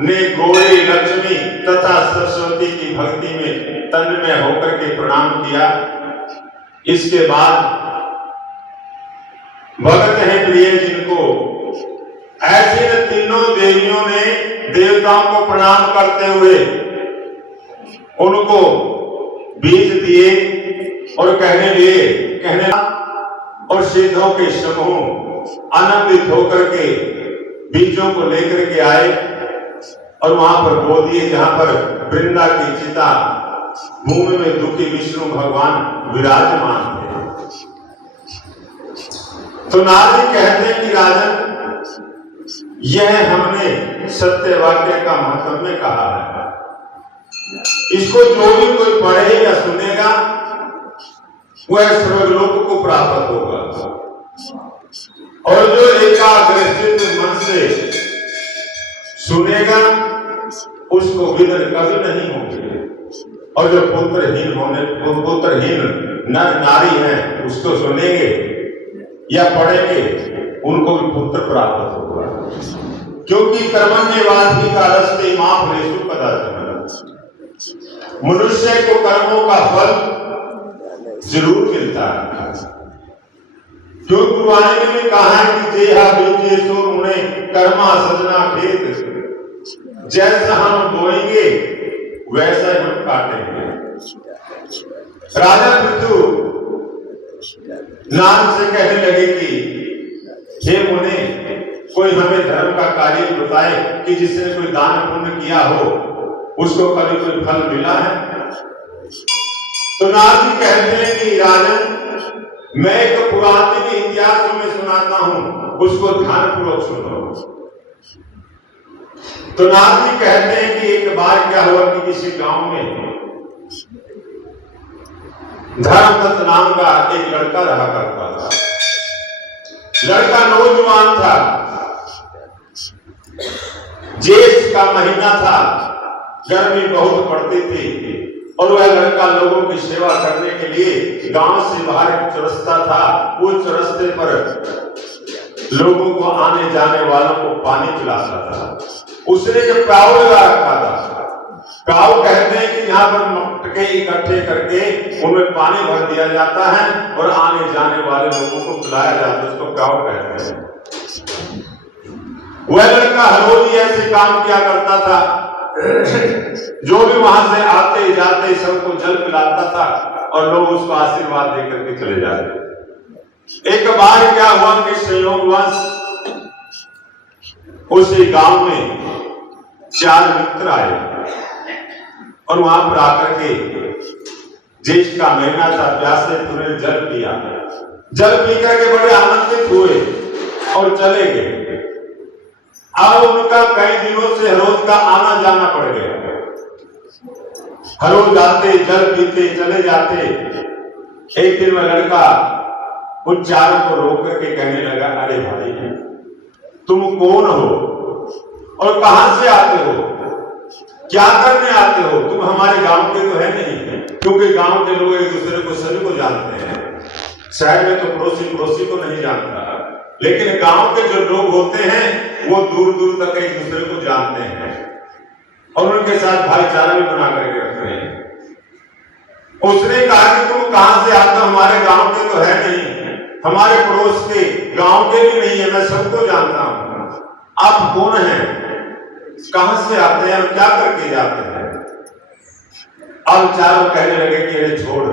ने गौरी लक्ष्मी तथा सरस्वती की भक्ति में तन्मय होकर के प्रणाम किया। इसके बाद भगत हैं प्रिय जिनको ऐसे तीनों देवियों ने देवताओं को प्रणाम करते हुए उनको बीज दिए और कहने और सिद्धों के समूह आनंदित होकर के बीजों को लेकर के आए और वहां पर बो दिए जहां पर वृंदा की चिता भूमि में दुखी विष्णु भगवान विराजमान थे। तो नारद कहते हैं कि राजन, यह हमने सत्य वाक्य का महत्व में कहा है। इसको जो भी कोई पढ़े या सुनेगा वह स्वर्गलोक को प्राप्त होगा, और जो एकाग्रचित मन से सुनेगा उसको विघ्न कभी नहीं होंगे। और जो पुत्रहीन नर नारी हैं उसको सुनेंगे या पढ़ेंगे उनको भी पुत्र प्राप्त होगा, क्योंकि कर्मण्येवाधिकारस्ते मा फलेषु कदाचन। मनुष्य को कर्मों का फल जरूर मिलता है, क्योंकि गुरुवाणी में कहा है कि जेहा बीजेषु उन्हें कर्मा सजना खेत, जैसा हम बोएंगे वैसा ही हम काटेंगे। राजा पृथु नाम से कहने लगे कि हे मुने, कोई हमें धर्म का कार्य बताए कि जिसने कोई दान पुण्य किया हो उसको कभी कोई फल मिला है। तो नारद जी कहते हैं कि राजन, मैं एक पुरातन इतिहास में सुनाता हूं, उसको ध्यानपूर्वक सुनो। तो नारद जी कहते हैं कि एक बार क्या हुआ कि किसी गांव में धर्मदत्त नाम का एक लड़का रहा करता था। लड़का नौजवान था, जेठ का महीना था, गर्मी बहुत पड़ती थी, और वह लड़का लोगों की सेवा करने के लिए गांव से बाहर एक चौरस्ता था, उस चौरस्ते पर लोगों को आने जाने वालों को पानी पिलाता था। उसने एक प्याऊ लगा रखा था। प्याऊ कहते हैं कि यहाँ पर मटके इकट्ठे करके उनमें पानी भर दिया जाता है और आने जाने वाले लोगों को पिलाया जाता है, उसको प्याऊ कहते हैं। वह लड़का हर रोज ऐसे काम किया करता था, जो भी वहां से आते जाते सबको जल पिलाता था और लोग उसको आशीर्वाद देकर के चले जाते। एक बार क्या हुआ कि संयोगवश उसी गांव में 4 मित्र आए और वहां पर आकर के जेठ का महीना था, प्यासे पूरे जल पिया। जल पी करके बड़े आनंदित हुए और चले गए। अब उनका कई दिनों से हर रोज का आना जाना पड़ गया। हर रोज आते, जल पीते, चले जाते। एक दिन वह लड़का उन चारों को रोक करके कहने लगा, अरे भाई, तुम कौन हो और कहां से आते हो, क्या करने आते हो? तुम हमारे गांव के तो है नहीं, क्योंकि गांव के लोग एक दूसरे को सभी को जानते हैं। शहर में तो पड़ोसी को नहीं जानता, लेकिन गांव के जो लोग होते हैं वो दूर दूर तक एक दूसरे को जानते हैं और उनके साथ भाईचारा भी बना करके रखते हैं। उसने कहा कि तुम कहां से आते हो, हमारे गांव के तो है नहीं, हमारे पड़ोस के गांव के भी नहीं है, मैं सबको जानता हूं। आप कौन हैं, कहां से आते हैं और क्या करके जाते हैं? अब चारों कहने लगे कि अरे छोड़,